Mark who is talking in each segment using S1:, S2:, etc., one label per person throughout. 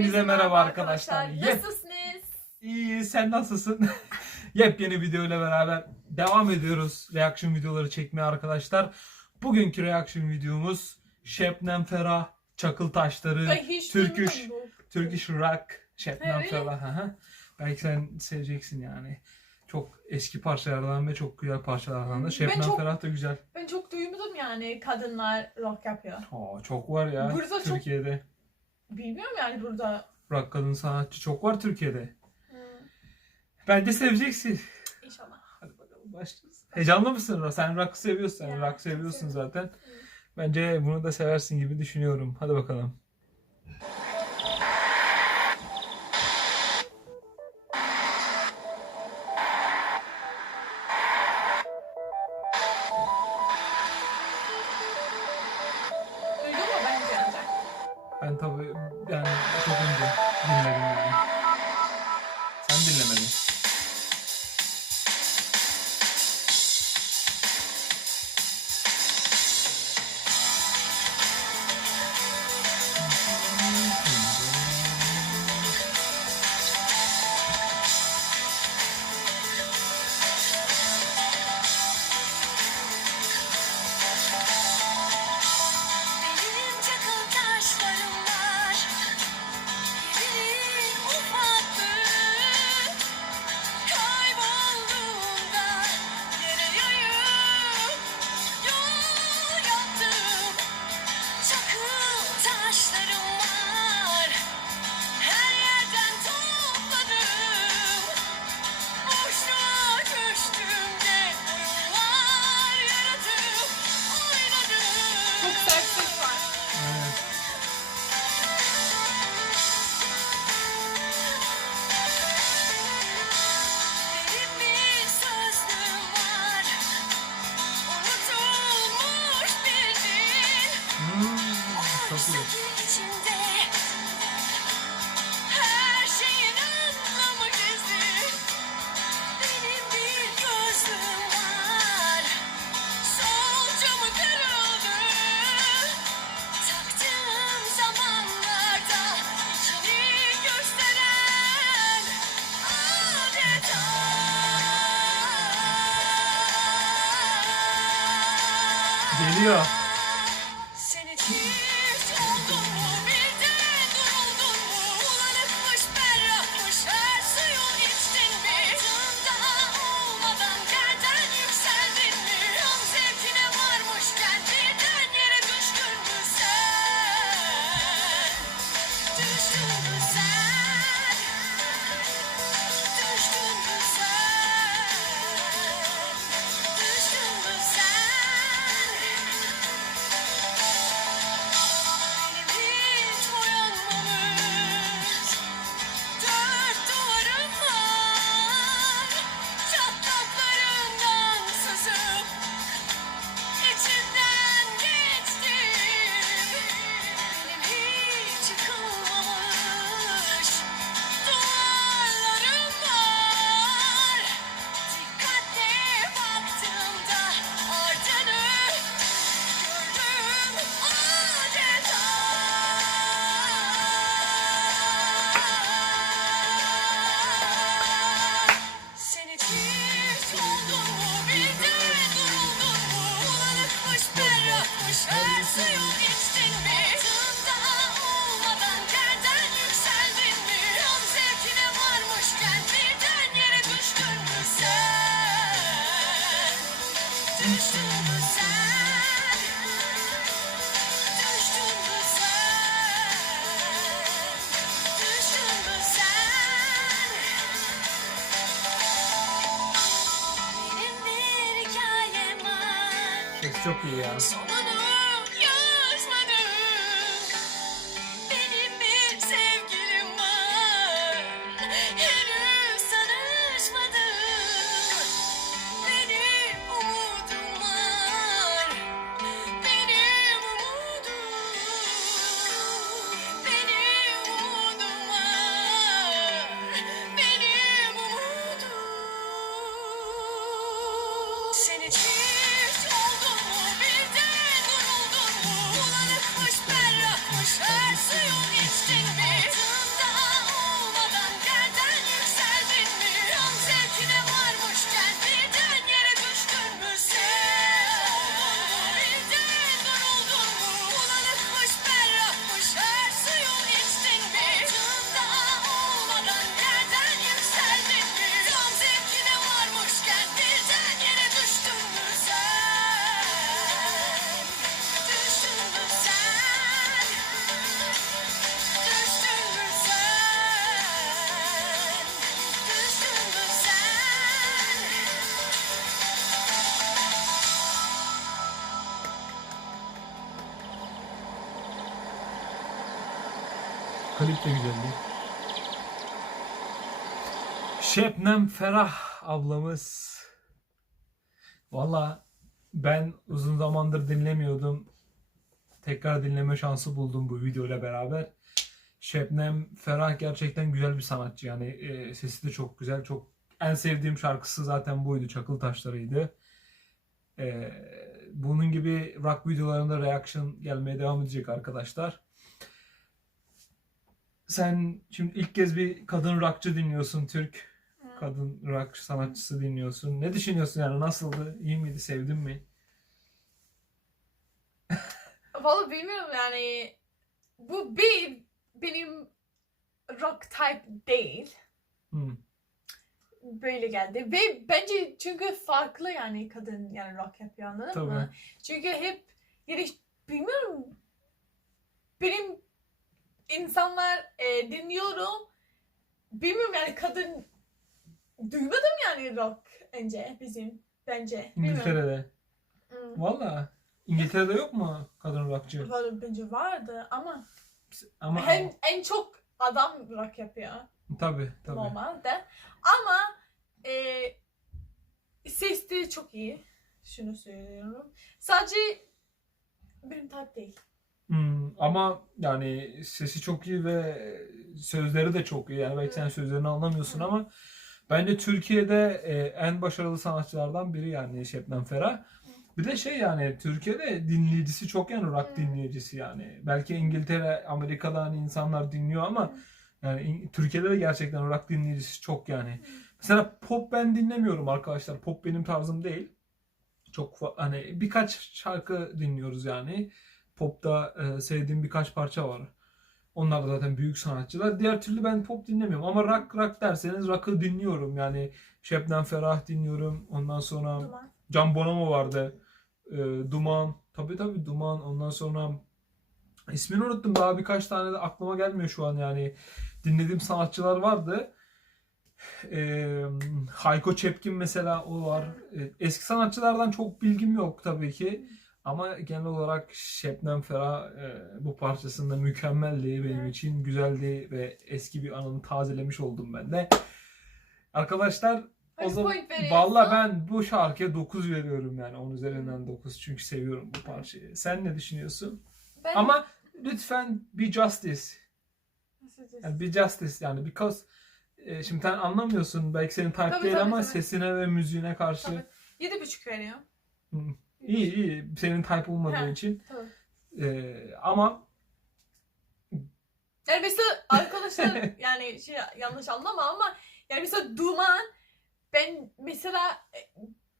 S1: Hepinize merhaba arkadaşlar.
S2: Nasılsınız?
S1: İyi sen nasılsın? Yepyeni video ile beraber devam ediyoruz reaction videoları çekmeye arkadaşlar. Bugünkü reaction videomuz Şebnem Ferah, Çakıl Taşları, Türküş. Turkish Rock, Şebnem
S2: öyle
S1: Ferah. Belki sen seveceksin yani. Çok eski parçalardan ve çok güzel parçalardan da. Şebnem
S2: çok-
S1: Ferah da güzel.
S2: Ben çok duymadım yani kadınlar rock yapıyor.
S1: Aa, çok var ya
S2: Burada çok-
S1: Türkiye'de.
S2: Bilmiyorum yani burada.
S1: Rock kadın sanatçı çok var Türkiye'de.
S2: Hmm,
S1: Bence seveceksin.
S2: İnşallah.
S1: Hadi bakalım başlıyoruz. Heyecanlı mısın? Sen rock seviyorsun. Sen
S2: Ya,
S1: rock seviyorsun zaten. Bence bunu da seversin gibi düşünüyorum. Hadi bakalım. Ben tabii yani çok önce dinledim yani. Sen dinlemedin.
S3: Yere düştün mü
S1: çok iyi ya.
S3: Sonunu Her suyun içti
S1: klip de. Şebnem Ferah ablamız. Valla ben uzun zamandır dinlemiyordum. Tekrar dinleme şansı buldum bu videoyla beraber. Şebnem Ferah gerçekten güzel bir sanatçı. Yani e, sesi de çok güzel. Çok en sevdiğim şarkısı zaten buydu. Çakıl Taşları'ydı. E, bunun gibi rock videolarında reaction gelmeye devam edecek arkadaşlar. Sen şimdi ilk kez bir kadın rockçı dinliyorsun Türk. Kadın rock sanatçısı dinliyorsun. Ne düşünüyorsun yani nasıldı? İyi miydi? Sevdin mi?
S2: Valla bilmiyorum yani. Bu bir benim rock type değil.
S1: Hmm.
S2: Böyle geldi. Ve bence çünkü farklı yani kadın yani rock yapıyor anladın
S1: Tabii.
S2: mı? Çünkü hep yani bilmiyorum benim insanlar e, dinliyorum bilmiyorum yani kadın duymadım yani rock önce bizim bence. Bilmiyorum.
S1: İngiltere'de.
S2: Hmm.
S1: Valla. İngiltere'de yok mu kadın rockçı?
S2: Valla bence vardı ama
S1: Ama
S2: hem en çok adam rock yapıyor
S1: tabii tabii.
S2: normalde. Ama e, sesleri çok iyi. Şunu söylüyorum. Sadece benim type değil.
S1: Hmm, ama yani sesi çok iyi ve sözleri de çok iyi. Yani belki sen sözlerini anlamıyorsun ama bence Türkiye'de e, en başarılı sanatçılardan biri yani Şebnem Ferah. Bir de şey yani Türkiye'de dinleyicisi çok yani rock dinleyicisi yani. Belki İngiltere, Amerika'da hani insanlar dinliyor ama yani Türkiye'de de gerçekten rock dinleyicisi çok yani. Mesela pop ben dinlemiyorum arkadaşlar. Pop benim tarzım değil. Çok hani birkaç şarkı dinliyoruz yani. Pop'ta e, sevdiğim birkaç parça var. Onlar da zaten büyük sanatçılar. Diğer türlü ben pop dinlemiyorum. Ama rock rock derseniz rock'ı dinliyorum. Yani Şebnem Ferah dinliyorum. Ondan sonra
S2: Duman.
S1: Can Bonomo vardı. E, Duman. Tabii tabii Duman. Ondan sonra ismini unuttum. Daha birkaç tane de aklıma gelmiyor şu an yani. Dinlediğim sanatçılar vardı. E, Hayko Cepkin mesela o var. E, eski sanatçılardan çok bilgim yok tabii ki. Ama genel olarak Şebnem Ferah e, bu parçasında mükemmeldi benim için. Güzeldi ve eski bir anını tazelemiş oldum ben de. Arkadaşlar o
S2: Kaç
S1: zaman
S2: point veriyorsun?
S1: valla ben bu şarkıya 9 veriyorum yani 10 üzerinden 9 çünkü seviyorum bu parçayı. Sen ne düşünüyorsun?
S2: Ben-
S1: Ama lütfen be justice. Yani be justice yani because e, şimdi sen anlamıyorsun belki senin type
S2: Tabii,
S1: değil
S2: tabii,
S1: ama
S2: tabii.
S1: sesine ve müziğine karşı
S2: Tabii. Yedi buçuk veriyor.
S1: Hı, iyi iyi senin type olmadığı
S2: Ha.
S1: için
S2: Tabii.
S1: E, ama
S2: Yani mesela arkadaşlar yani şey yanlış anlama ama yani mesela Duman ben mesela e,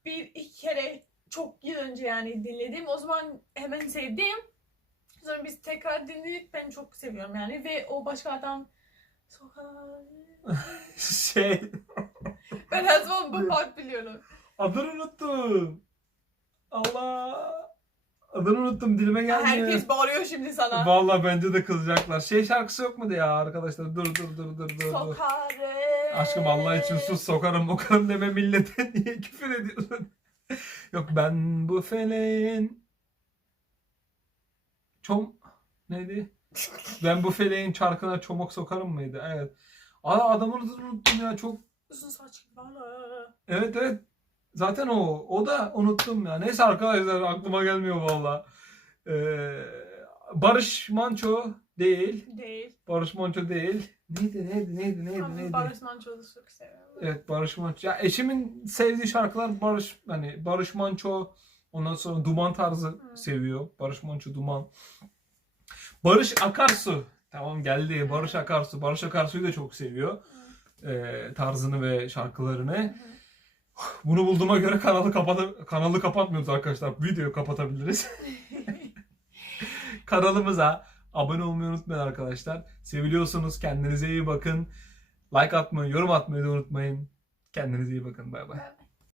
S2: bir iki kere çok yıl önce yani dinledim. O zaman hemen sevdim. Sonra biz tekrar dinledik. Ben çok seviyorum yani ve o başka adam Sokağa-
S1: şey
S2: Ben her zaman bu part biliyorum.
S1: adını unuttum. Allah adını unuttum dilime gelmiyor.
S2: Herkes bağırıyor şimdi sana.
S1: Vallahi bence de kızacaklar. Şey şarkısı yok mu ya arkadaşlar? Dur dur dur dur dur. dur.
S2: Sokarım.
S1: Aşkım Allah için sus sokarım mokarım deme millete niye küfür ediyorsun? yok ben bu feleğin çom neydi? ben bu feleğin çarkına çomak sokarım mıydı? Evet. Aa adamın adını unuttum ya çok.
S2: Uzun saçlı.
S1: Evet evet. Zaten o. O da unuttum ya. Neyse arkadaşlar aklıma gelmiyor valla. Ee, Barış Manço değil.
S2: Değil.
S1: Barış Manço değil. Neydi neydi neydi neydi
S2: Ama
S1: neydi?
S2: Barış Manço'yu çok seviyorum.
S1: Evet Barış Manço. Ya eşimin sevdiği şarkılar Barış hani Barış Manço ondan sonra Duman tarzı
S2: Hı.
S1: seviyor. Barış Manço Duman. Barış Akarsu. Tamam geldi. Barış Akarsu. Barış Akarsu'yu da çok seviyor. Ee, tarzını ve şarkılarını.
S2: Hı.
S1: Bunu bulduğuma göre kanalı kapat kanalı kapatmıyoruz arkadaşlar. Videoyu kapatabiliriz. Kanalımıza abone olmayı unutmayın arkadaşlar. Seviliyorsunuz. Kendinize iyi bakın. Like atmayı, yorum atmayı da unutmayın. Kendinize iyi bakın. Bay bay.